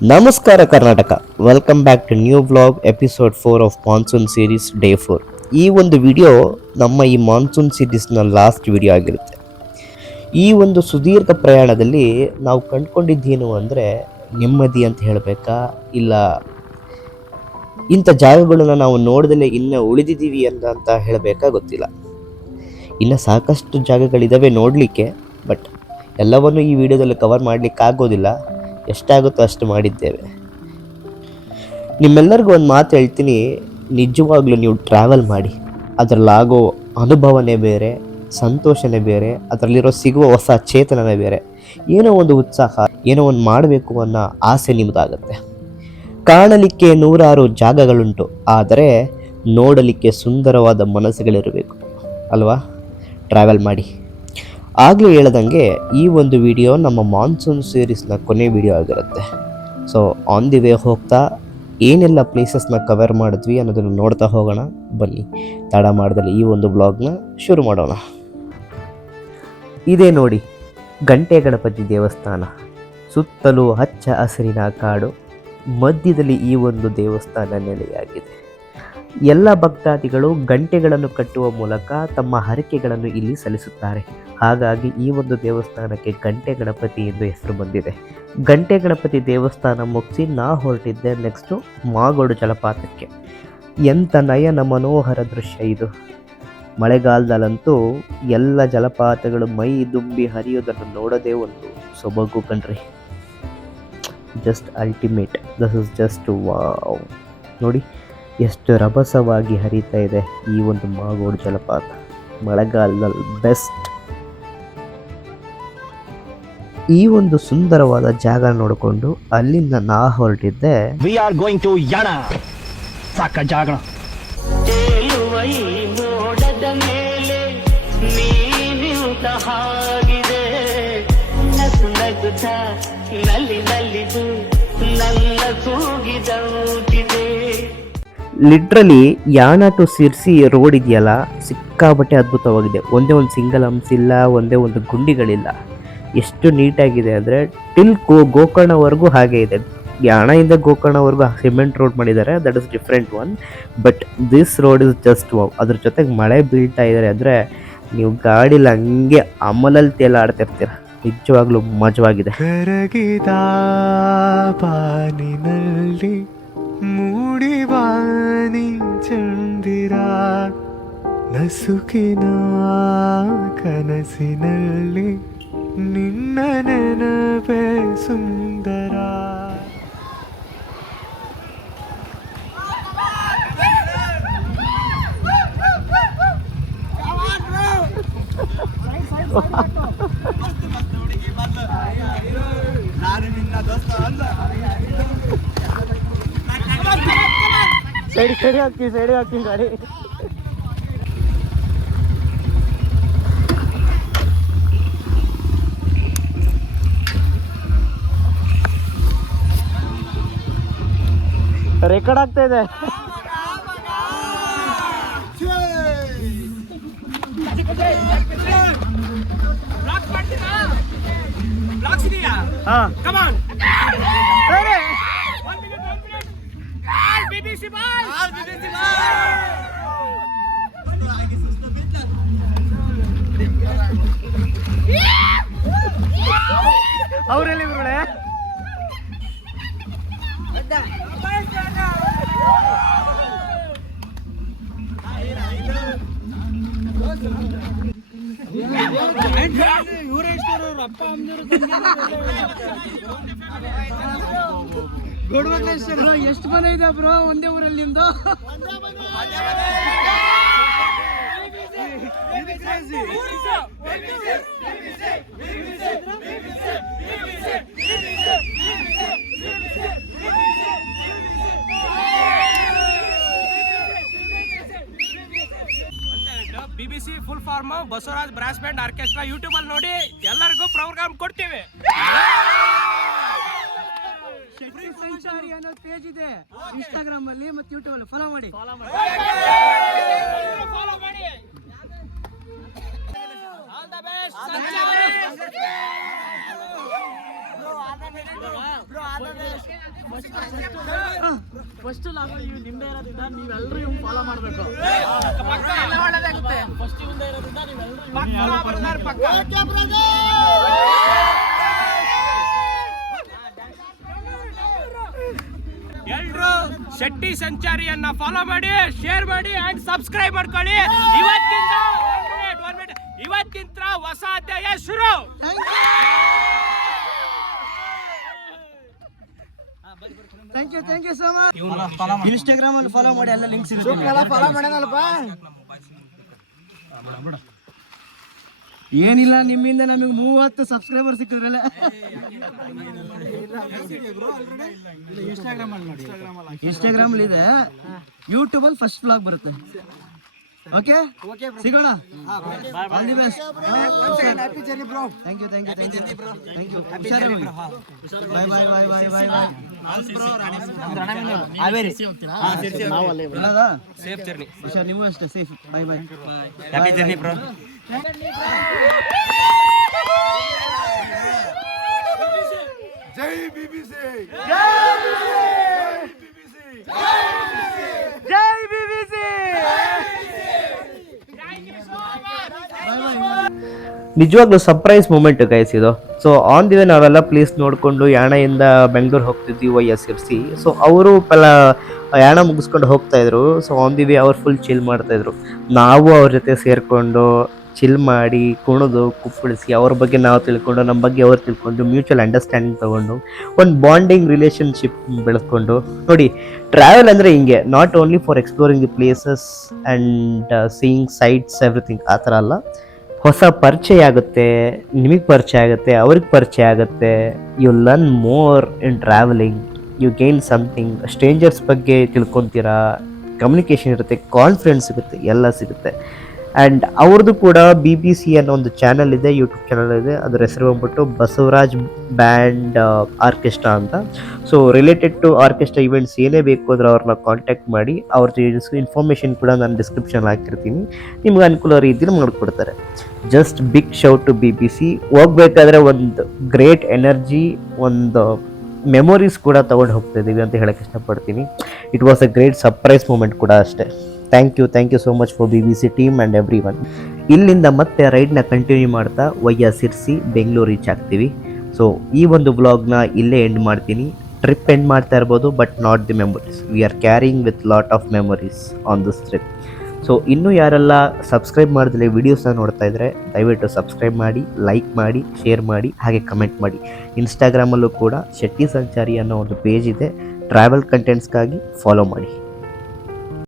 ನಮಸ್ಕಾರ Karnataka, welcome back to new vlog episode 4 of monsoon series day 4. ಈ ಒಂದು video ನಮ್ಮ ಈ ಮಾನ್ಸೂನ್ ಸೀರೀಸ್ನ ಲಾಸ್ಟ್ ವಿಡಿಯೋ ಆಗಿರುತ್ತೆ. ಈ ಒಂದು ಸುದೀರ್ಘ ಪ್ರಯಾಣದಲ್ಲಿ ನಾವು ಕಂಡುಕೊಂಡಿದ್ದೇನು ಅಂದರೆ ನೆಮ್ಮದಿ ಅಂತ ಹೇಳಬೇಕಾ, ಇಲ್ಲ ಇಂಥ ಜಾಗಗಳನ್ನ ನಾವು ನೋಡಿದಲೇ ಇನ್ನೂ ಉಳಿದಿದ್ದೀವಿ ಅಂತ ಹೇಳಬೇಕಾ ಗೊತ್ತಿಲ್ಲ. ಇನ್ನು ಸಾಕಷ್ಟು ಜಾಗಗಳಿದ್ದಾವೆ ನೋಡಲಿಕ್ಕೆ, ಬಟ್ ಎಲ್ಲವನ್ನು ಈ ವಿಡಿಯೋದಲ್ಲಿ ಕವರ್ ಮಾಡಲಿಕ್ಕೆ ಆಗೋದಿಲ್ಲ. ಎಷ್ಟಾಗುತ್ತೋ ಅಷ್ಟು ಮಾಡಿದ್ದೇವೆ. ನಿಮ್ಮೆಲ್ಲರಿಗೂ ಒಂದು ಮಾತು ಹೇಳ್ತೀನಿ, ನಿಜವಾಗ್ಲೂ ನೀವು ಟ್ರಾವೆಲ್ ಮಾಡಿ, ಅದರಲ್ಲಾಗೋ ಅನುಭವನೇ ಬೇರೆ, ಸಂತೋಷನೇ ಬೇರೆ, ಅದರಲ್ಲಿರೋ ಸಿಗುವ ಹೊಸ ಚೇತನನೇ ಬೇರೆ. ಏನೋ ಒಂದು ಉತ್ಸಾಹ, ಏನೋ ಒಂದು ಮಾಡಬೇಕು ಅನ್ನೋ ಆಸೆ ನಿಮ್ಮದಾಗತ್ತೆ. ಕಾಣಲಿಕ್ಕೆ ನೂರಾರು ಜಾಗಗಳುಂಟು, ಆದರೆ ನೋಡಲಿಕ್ಕೆ ಸುಂದರವಾದ ಮನಸ್ಸುಗಳಿರಬೇಕು ಅಲ್ವಾ? ಟ್ರಾವೆಲ್ ಮಾಡಿ. ಆಗಲೇ ಹೇಳ್ದಂಗೆ ಈ ಒಂದು ವಿಡಿಯೋ ನಮ್ಮ ಮಾನ್ಸೂನ್ ಸೀರೀಸ್ನ ಕೊನೆ ವಿಡಿಯೋ ಆಗಿರುತ್ತೆ. ಸೊ ಆನ್ ದಿ ವೇ ಹೋಗ್ತಾ ಏನೆಲ್ಲ ಪ್ಲೇಸಸ್ನ ಕವರ್ ಮಾಡಿದ್ವಿ ಅನ್ನೋದನ್ನು ನೋಡ್ತಾ ಹೋಗೋಣ. ಬನ್ನಿ, ತಡ ಮಾಡ್ದಲ್ಲಿ ಈ ಒಂದು ಬ್ಲಾಗ್ನ ಶುರು ಮಾಡೋಣ. ಇದೇ ನೋಡಿ ಗಂಟೆ ಗಣಪತಿ ದೇವಸ್ಥಾನ. ಸುತ್ತಲೂ ಹಚ್ಚ ಹಸಿರಿನ ಕಾಡು, ಮಧ್ಯದಲ್ಲಿ ಈ ಒಂದು ದೇವಸ್ಥಾನ ನೆಲೆಯಾಗಿದೆ. ಎಲ್ಲ ಭಕ್ತಾದಿಗಳು ಗಂಟೆಗಳನ್ನು ಕಟ್ಟುವ ಮೂಲಕ ತಮ್ಮ ಹರಕೆಗಳನ್ನು ಇಲ್ಲಿ ಸಲ್ಲಿಸುತ್ತಾರೆ. ಹಾಗಾಗಿ ಈ ಒಂದು ದೇವಸ್ಥಾನಕ್ಕೆ ಗಂಟೆ ಗಣಪತಿ ಎಂದು ಹೆಸರು ಬಂದಿದೆ. ಗಂಟೆ ಗಣಪತಿ ದೇವಸ್ಥಾನ ಮುಗಿಸಿ ನಾ ಹೊರಟಿದ್ದೆ ನೆಕ್ಸ್ಟು ಮಾಗೋಡು ಜಲಪಾತಕ್ಕೆ. ಎಂಥ ನಯನ ಮನೋಹರ ದೃಶ್ಯ ಇದು. ಮಳೆಗಾಲದಲ್ಲಂತೂ ಎಲ್ಲ ಜಲಪಾತಗಳು ಮೈ ದುಂಬಿ ಹರಿಯೋದನ್ನು ನೋಡೋದೇ ಒಂದು ಸೊಬಗು ಕಣ್ರಿ. Just ultimate. This is just wow. ನೋಡಿ ಎಷ್ಟು ರಭಸವಾಗಿ ಹರಿತಾ ಇದೆ ಈ ಒಂದು ಮಾಗೋಡು ಜಲಪಾತ. ಮಳೆಗಾಲದಲ್ಲಿ ಬೆಸ್ಟ್. ಈ ಒಂದು ಸುಂದರವಾದ ಜಾಗ ನೋಡಿಕೊಂಡು ಅಲ್ಲಿಂದ ನಾ ಹೊರಟಿದ್ದೆ we are going to Yana. ಸಾಕ ಜಾಗ ಮೋಡದ ಮೇಲೆ ನೀನಿಂತ ಹಾಗಿದೆ, ನಸು ನಗುತ್ತ ನಲ್ಲಿ ನಲ್ಲಿದು ನನ್ನ ಕೂಗಿದೌಟಿದೆ. Literally Yana to Sirsi road ಇದೆಯಲ್ಲ, ಸಿಕ್ಕಾಬಟ್ಟೆ ಅದ್ಭುತವಾಗಿದೆ. ಒಂದೇ ಒಂದು ಸಿಂಗಲ್ ಹಂಪ್ಸ್ ಇಲ್ಲ, ಒಂದೇ ಒಂದು ಗುಂಡಿಗಳಿಲ್ಲ. ಎಷ್ಟು ನೀಟಾಗಿದೆ ಅಂದರೆ ಟಿಲ್ ಗೋಕರ್ಣವರೆಗೂ ಹಾಗೆ ಇದೆ. ಯಾಣದಿಂದ ಗೋಕರ್ಣವರೆಗೂ ಸಿಮೆಂಟ್ ರೋಡ್ ಮಾಡಿದ್ದಾರೆ, that is different one. But this road is just wow. ಅದ್ರ ಜೊತೆಗೆ ಮಳೆ ಬೀಳ್ತಾ ಇದ್ದಾರೆ ಅಂದರೆ ನೀವು ಗಾಡಿಲಿ ಹಂಗೆ ಅಮಲಲ್ಲಿ ತೇಲಾಡ್ತಿರ್ತೀರ. ನಿಜವಾಗ್ಲೂ ಮಜವಾಗಿದೆ. ಮೂಡಿವಾನಿ ಚಂದಿರ ನಸುಕಿನ ಕನಸಿನಲ್ಲಿ ನಿನ್ನ ನೆನಪೇ ಸುಂದರ. ಸೈಡ್ ಹಾಕಿ ಗಾಡಿ. ರೆಕಾರ್ಡ್ ಆಗ್ತಾ ಇದೆ. ಅವರೆಲ್ಲಿ ಗುರುಳೆ? ಎಷ್ಟು ಮನ ಇದೆ ಬ್ರೋ ಒಂದೇ ಊರಲ್ಲಿ ನಿಮ್ದು? BBC full form Basavaraj brass band orchestra. YouTube ಅಲ್ಲಿ ನೋಡಿ, ಎಲ್ಲರಿಗೂ ಪ್ರೋಗ್ರಾಮ್ ಕೊಡ್ತೀವಿ. ಸಂಚಾರಿ ಅನ್ನೋ ಪೇಜ್ ಇದೆ ಇನ್ಸ್ಟಾಗ್ರಾಮ್ ಅಲ್ಲಿ ಮತ್ತು ಯೂಟ್ಯೂಬ್ ಅಲ್ಲಿ. ಫಾಲೋ ಮಾಡಿ. ಆಲ್ ದ ಬೆಸ್ಟ್ ಸಂಚಾರಿ. Bro, all the best. First ಲಾಭ ನಿಮ್ದೇ ಇರೋದ್ರಿಂದ ನೀವೆಲ್ಲರೂ ಇವ್ನು ಫಾಲೋ ಮಾಡಬೇಕು. ಫಸ್ಟ್ ಮುಂದೆ ಇರೋದ್ರಿಂದ ಎಲ್ರು ಶೆಟ್ಟಿ ಸಂಚಾರಿಯನ್ನ ಫಾಲೋ ಮಾಡಿ, ಶೇರ್ ಮಾಡಿ ಅಂಡ್ ಸಬ್ಸ್ಕ್ರೈಬ್ ಮಾಡ್ಕೊಳ್ಳಿ. ಇವತ್ತಿಂದ ಹೊಸ ಅಧ್ಯಾಯ ಶುರು. Thank you so much. Instagram ಅಲ್ಲಿ ಫಾಲೋ ಮಾಡಿ, ಎಲ್ಲ ಲಿಂಕ್ ಸಿಗುತ್ತೆ. ಏನಿಲ್ಲ, ನಿಮ್ಮಿಂದ ನಮಗೆ 30 ಸಬ್ಸ್ಕ್ರೈಬರ್ ಸಿಕ್ಕಿದ್ರಲ್ಲ. ಇನ್ಸ್ಟಾಗ್ರಾಮ್ ಅಲ್ಲಿ ಇದೆ, ಯೂಟ್ಯೂಬ್ ಅಲ್ಲಿ ಫಸ್ಟ್ ವ್ಲಾಗ್ ಬರುತ್ತೆ. ಓಕೆ, ಸಿಗೋಣ. All the best. Happy journey bro. Thank you. ಹುಷಾರಾಗಿ ಹೋಗಿ. ಬೈ. Haveri safe journey. ಹುಷಾರ್, ನೀವು ಅಷ್ಟೇ safe. Bye. Happy journey bro. ಜೈ ಬಿಬಿಸಿ. ನಿಜವಾಗ್ಲೂ ಸರ್ಪ್ರೈಸ್ ಮೂಮೆಂಟ್ ಗೈಸ್ ಇದು. ಸೊ ಆನ್ ದಿ ವೇ ನಾವೆಲ್ಲ ಪ್ಲೇಸ್ ನೋಡಿಕೊಂಡು ಯಾಣದಿಂದ ಬೆಂಗಳೂರು ಹೋಗ್ತಿದ್ವಿ ವೈ ಎಸ್ ಇರ್ಸಿ. ಸೊ ಅವರು ಯಾಣ ಮುಗಿಸ್ಕೊಂಡು ಹೋಗ್ತಾಯಿದ್ರು. ಸೊ ಆನ್ ದಿ ವೇ ಅವ್ರು ಫುಲ್ ಚಿಲ್ ಮಾಡ್ತಾಯಿದ್ರು. ನಾವು ಅವ್ರ ಜೊತೆ ಸೇರಿಕೊಂಡು ಚಿಲ್ ಮಾಡಿ, ಕುಣಿದು ಕುಪ್ಪಳಿಸಿ, ಅವ್ರ ಬಗ್ಗೆ ನಾವು ತಿಳ್ಕೊಂಡು, ನಮ್ಮ ಬಗ್ಗೆ ಅವ್ರು ತಿಳ್ಕೊಂಡು, ಮ್ಯೂಚುವಲ್ ಅಂಡರ್ಸ್ಟ್ಯಾಂಡಿಂಗ್ ತೊಗೊಂಡು ಒಂದು ಬಾಂಡಿಂಗ್ ರಿಲೇಷನ್ಶಿಪ್ ಬೆಳೆಸ್ಕೊಂಡು. ನೋಡಿ, ಟ್ರಾವೆಲ್ ಅಂದರೆ ಹಿಂಗೆ, not only for exploring the places and seeing sites everything. ಆ ಥರ ಅಲ್ಲ, ಹೊಸ ಪರಿಚಯ ಆಗುತ್ತೆ, ನಿಮಗೆ ಪರಿಚಯ ಆಗುತ್ತೆ, ಅವ್ರಿಗೆ ಪರಿಚಯ ಆಗುತ್ತೆ. You learn more in travelling, you gain something. Strangers ಬಗ್ಗೆ ತಿಳ್ಕೊತೀರಾ, ಕಮ್ಯುನಿಕೇಷನ್ ಇರುತ್ತೆ, ಕಾನ್ಫಿಡೆನ್ಸ್ ಸಿಗುತ್ತೆ, ಎಲ್ಲ ಸಿಗುತ್ತೆ. ಆ್ಯಂಡ್ ಅವ್ರದ್ದು ಕೂಡ BBC ಅನ್ನೋ ಒಂದು ಚಾನಲ್ ಇದೆ, ಯೂಟ್ಯೂಬ್ ಚಾನಲ್ ಇದೆ. ಅದ್ರ ಹೆಸರು ಬಂದ್ಬಿಟ್ಟು ಬಸವರಾಜ್ ಬ್ಯಾಂಡ್ ಆರ್ಕೆಸ್ಟ್ರಾ ಅಂತ. So related to orchestra events ಏನೇ ಬೇಕು ಅಂದರೆ ಅವ್ರನ್ನ ಕಾಂಟ್ಯಾಕ್ಟ್ ಮಾಡಿ. ಅವ್ರದ್ದು ಇನ್ಫಾರ್ಮೇಷನ್ ಕೂಡ ನಾನು ಡಿಸ್ಕ್ರಿಪ್ಷನ್ ಹಾಕಿರ್ತೀನಿ, ನಿಮ್ಗೆ ಅನುಕೂಲ ರೀತಿಯಲ್ಲಿ ಮಾಡಿಕೊಡ್ತಾರೆ. Just big shout to BBC. ಹೋಗ್ಬೇಕಾದ್ರೆ ಒಂದು ಗ್ರೇಟ್ ಎನರ್ಜಿ, ಒಂದು ಮೆಮೊರೀಸ್ ಕೂಡ ತೊಗೊಂಡು ಹೋಗ್ತಾ ಇದ್ದೀವಿ ಅಂತ ಹೇಳೋಕ್ಕೆ ಇಷ್ಟಪಡ್ತೀನಿ. It was a great surprise moment ಕೂಡ ಅಷ್ಟೇ. Thank you so much for BBC team and everyone. ಇಲ್ಲಿಂದ ಮತ್ತೆ ರೈಡ್ನ ಕಂಟಿನ್ಯೂ ಮಾಡ್ತಾ ವಯ್ಯ ಸಿರ್ಸಿ ಬೆಂಗಳೂರು ರೀಚ್ ಆಗ್ತೀವಿ. ಸೊ ಈ ಒಂದು ವ್ಲಾಗ್ನ ಇಲ್ಲೇ ಎಂಡ್ ಮಾಡ್ತೀನಿ. ಟ್ರಿಪ್ ಎಂಡ್ ಮಾಡ್ತಾ ಇರ್ಬೋದು, but not the memories. We are carrying with lot of memories on this trip. So ಇನ್ನೂ ಯಾರೆಲ್ಲ ಸಬ್ಸ್ಕ್ರೈಬ್ ಮಾಡಿದ್ರೆ ವೀಡಿಯೋಸ್ನ ನೋಡ್ತಾ ಇದ್ದರೆ ದಯವಿಟ್ಟು ಸಬ್ಸ್ಕ್ರೈಬ್ ಮಾಡಿ, ಲೈಕ್ ಮಾಡಿ, ಶೇರ್ ಮಾಡಿ, ಹಾಗೆ ಕಮೆಂಟ್ ಮಾಡಿ. ಇನ್ಸ್ಟಾಗ್ರಾಮಲ್ಲೂ ಕೂಡ ಶೆಟ್ಟಿ ಸಂಚಾರಿ ಅನ್ನೋ ಒಂದು ಪೇಜ್ ಇದೆ, ಟ್ರಾವೆಲ್ ಕಂಟೆಂಟ್ಸ್ಗಾಗಿ ಫಾಲೋ ಮಾಡಿ.